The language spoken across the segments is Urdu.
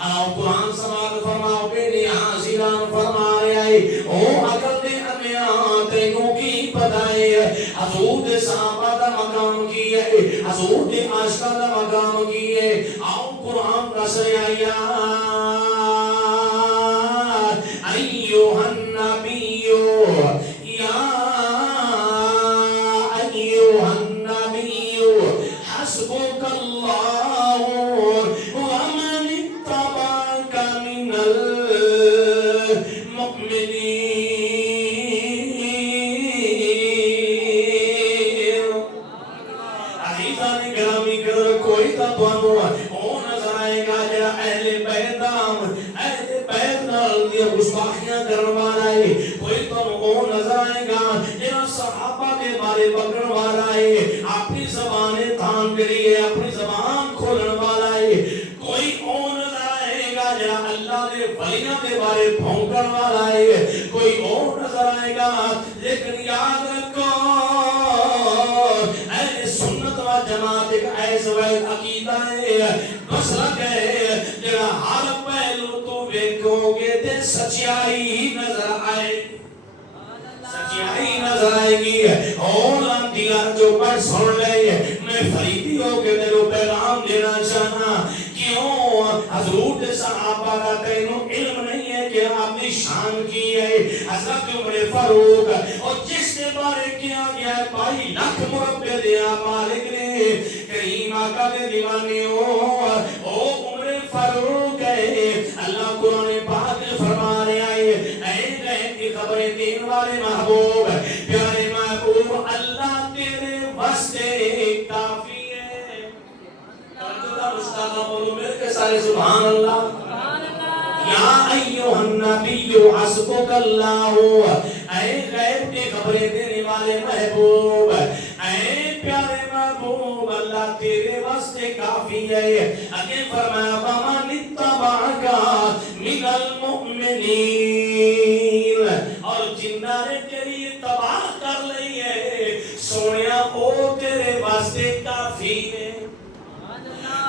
آؤ قرآن سماعت فرماؤ بے نیاز اعلان فرما رہے آئے او عقل دے امیان تینوں کی پتائے حضور دے صحابہ دا مقام کی ہے حضور دے عاشقہ دا مقام کی ہے آؤ قرآن نصر آیا ایوہ النبی یا ایوہ النبی حسبک اللہ ومن اتبعک من المؤمنین عزیزان گرامی قدر کوئی تبانو او نظر آئے گا جا اہل بیدام اہل بیت نال دیا گستاخیاں کروانا ہے کوئی تو او نظر آئے گا جا صحابہ دے بارے پکڑ والا ہے اپنی زبانیں تھام کریے اپنی زبان کھولن والا ہے کوئی او نظر آئے گا جا اللہ دے ولیاں دے بارے بھونکن والا ہے کوئی او نظر آئے گا لیکن یاد رکھو اہل سنت و جماعت ایک ایسا وید عقیدہ ہے مسلک ہے جڑا ہر پہلو تو دیکھو گے تے سچائی نظر آئے سچائی نظر آئے گی اور دیگر جو پر سن لے میں فریدی ہو کے تیرو پیغام دینا چاہنا کیوں حضور دے صحابہ کا تینوں علم نہیں ہے کہ آپ نے شان کی ہے حضرت عمر فاروق اور جس کے بارے کیا گیا ہے بھائی لاکھ مربع دیا مالک نے کریم آقا دے دیوانے او عمر فاروق ہے اللہ قرآن پاک فرما رہے آئے اے غیب کی خبریں دین والے محبوب پیارے محبوب اللہ تیرے واسطے کافی ہے توجہ مستقبل بولو میرے کے سارے سبحان اللہ یا ایوہ النبی حسبک اللہ اے غیب کی خبریں دینے والے محبوب اے پیارے محبوب اللہ تیرے واسطے کافی ہے اگے فرمایا ومن اتبعک من المؤمنین اور جنہاں نے تیری اتباع کر لی ہے سونیا او تیرے واسطے کافی ہے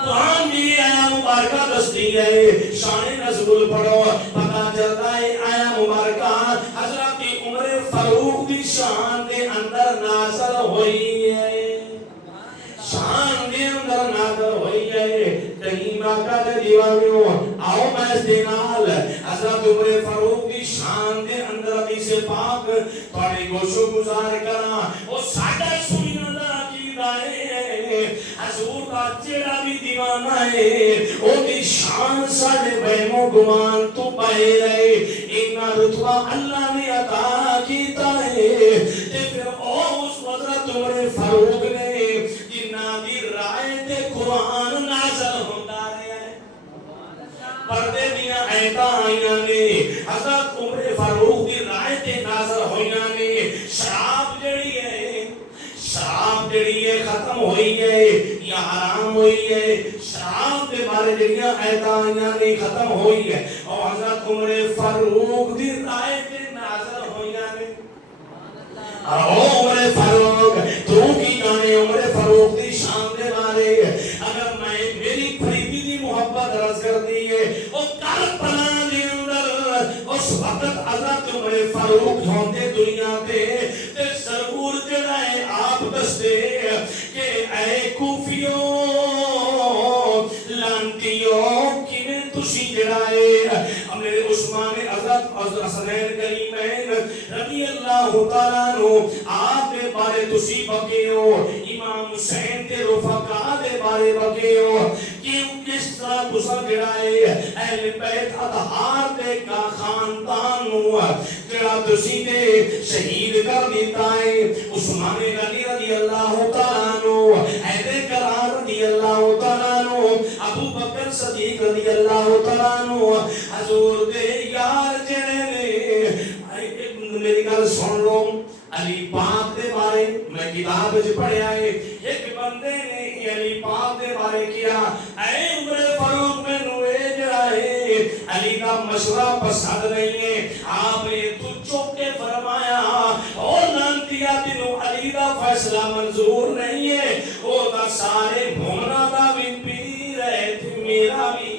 قرآن بھی آیا مبارکہ دستی ہے شان نزول پڑھو پتہ چلتا ہے آیا مبارکہ حضرت عمر فاروق دی شان دے اندر نازل ہوئی ہے شان دے اندر نازل ہوئی ہے کہیں آقا دے دیوانیوں آؤ میں اس دینال حضرت عمر فاروق دی شان دے اندر حدیث پاک تھوڑی گوشو گزار کرنا وہ ساڑھا سنی نظر عقیدہ ہے حضور کا چیڑا بھی دیوانہ ہے او دی شان ساڑھے بہموں گمان تو پائے رہے اینا رتبہ اللہ نے عطا کیتا ہے تے پھر او اس حضرت عمر فاروق نے جنہ دی رائے تے قرآن نازل ہوتا رہے ہیں پردے دیا ایتا آئیاں نے حضرت عمر فاروق دی رائے تے نازل ہوئیاں نے شراب جڑی ہے شراب جڑی ہے ختم ہوئی ہے یا حرام ہوئی ہے شراب کے بارے جڑیاں ایتا آئیاں نے ختم ہوئی ہے اور حضرت عمر فاروق دی رائے تے نازل ہوئیاں نے عمر فاروق تو کی گانے عمر فاروق دی شان دے بارے اگر میں میری فریدی دی محبت رس کر دی ہے وہ کربلا دے اندر اس وقت حضرت عمر فاروق ہوندے دنیا تے ضرور جڑا ہے آپ دستے کہ اے کوفیوں لانتیوں کیویں تسی جڑا ہے ہمیں عثمان حضرت حسنین کریمین رضی اللہ تعالیٰ عنہ آپ دے بارے تسی بکے ہو امام حسین دے رفقا دے بارے بکے ہو کیوں کس طرح تسا جڑا ہے اہل بیت اطہار دے کا خاندان ہوا جڑا تسی دے شہید کر دیتا ہے عثمان غنی رضی اللہ تعالیٰ عنہ حیدر کرار رضی اللہ تعالیٰ عنہ ابو بکر صدیق رضی اللہ تعالیٰ عنہ حضور دے یار جڑے نے میری گل سن لو علی پاک دے بارے میں کتاب وچ پڑھیا ہے ایک بندے نے علی پاک دے بارے کیا اے عمر فاروق مینوں اے جڑا ہے علی دا مشورہ پسند نہیں ہے آپ نے تو چوک کے فرمایا او لانتیا تینوں علی دا فیصلہ منظور نہیں ہے او دا سارے مومناں دا بھی پیر ہے تے میرا بھی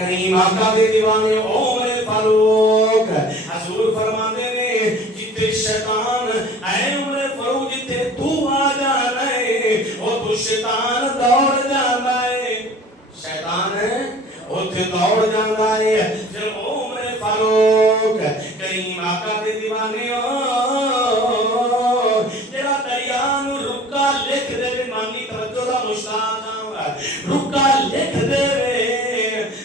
کریم آقا دے دیوانے عمر فاروق حضور فرماندے نے جتے شیطان اے عمر فاروق جتے تو آ جانا ہے او تو شیطان دوڑ جانا ہے شیطان اتھے دوڑ جانا ہے پھر عمر فاروق کریم آقا دے دیوانے جڑا دریا نو رکا لکھ دے مانی توجہ دا مشتاق رکا لکھ دے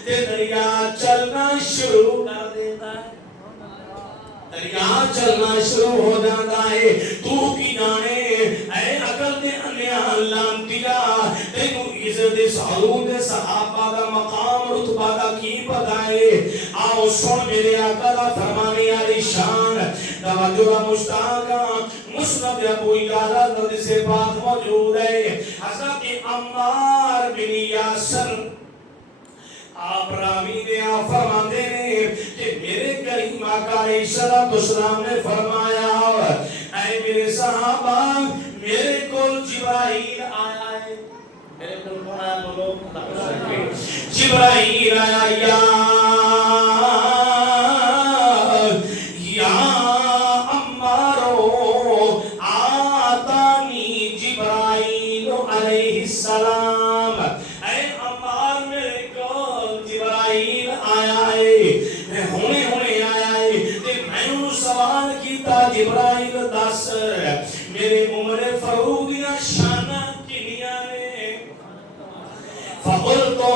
تے دریا چلنا شروع کر دیتا ہے دریا چلنا شروع ہو جاتا ہے تو کی جانے اے عقل دے انیاں لانتیا تینو عزت سعود صحابہ دا مقام رتبہ دا کی پتہ ہے آؤ سن میرے آقا دا فرمانے علی شان توجہ دا مشتاقہ مسند ابو یعلا رضی سے بات موجود ہے حضرت عمار بن یاسر آپ راوی نے آپ فرماتے ہیں کہ میرے کریم آقا علیہ السلام نے فرمایا اے میرے صحابہ میرے کول جبرائیل آیا ہے میرے کول کون آیا بولو جبرائیل آیا یا عمارو آتانی جبرائیل علیہ السلام اے عمار میرے کول جبرائیل آیا ہے میں ہونے آیا ہے تے میں انہوں سوال کیتا جبرائیل دس میرے عمر فاروق دیاں شانہ کنیاں نے فقلتو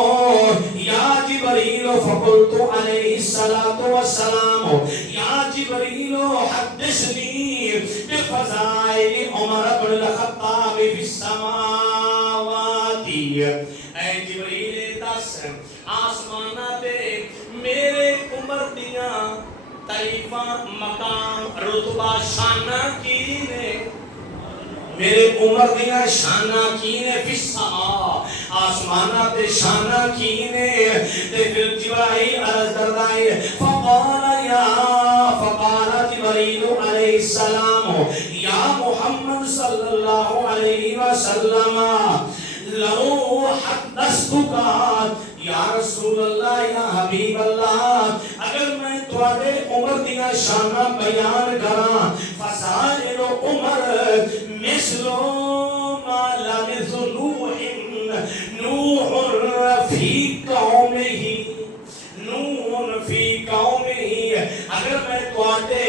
یا جبرائیل فقلتو علیہ السلام یا جبرائیل حدثنی بفضائل عمر بن الخطاب فی السماوات اے جبرائیل دس آسمانہ تے میرے عمر دیاں تعریفاں مقام رتبہ شانہ کی نے میرے عمر دیاں شانہ کی نے فی السماء آسمانہ تے شانہ کی نے تے پھر جبرائیل عرض کردائے فقال جبرائیل علیہ السلام یا محمد صلی اللہ علیہ وسلم لو حدثتکا یا رسول اللہ یا حبیب اللہ اگر میں تواڈے عمر دیاں شانہ بیان کراں فسائل عمر مثل ما لبث نوح فی قومہ اگر میں تواڈے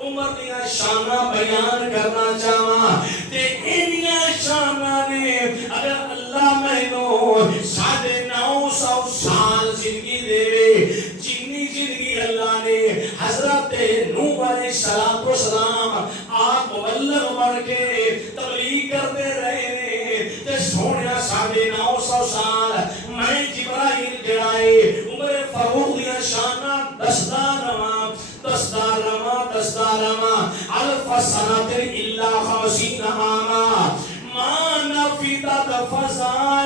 عمر دیاں شانہ بیان کرنا چاہاں تے انیاں شانہ نے اگر اللہ مینوں 950 سال زندگی دے جتنی زندگی اللہ نے حضرت نوح علیہ السلام آپ مبلغ بن کے تبلیغ کرتے رہے تے سونیا 950 سال میں جبرائیل جڑائے عمر فاروق دیاں شانہ دستار رما الف سنة الا 50 عاما ما نفدت فضائل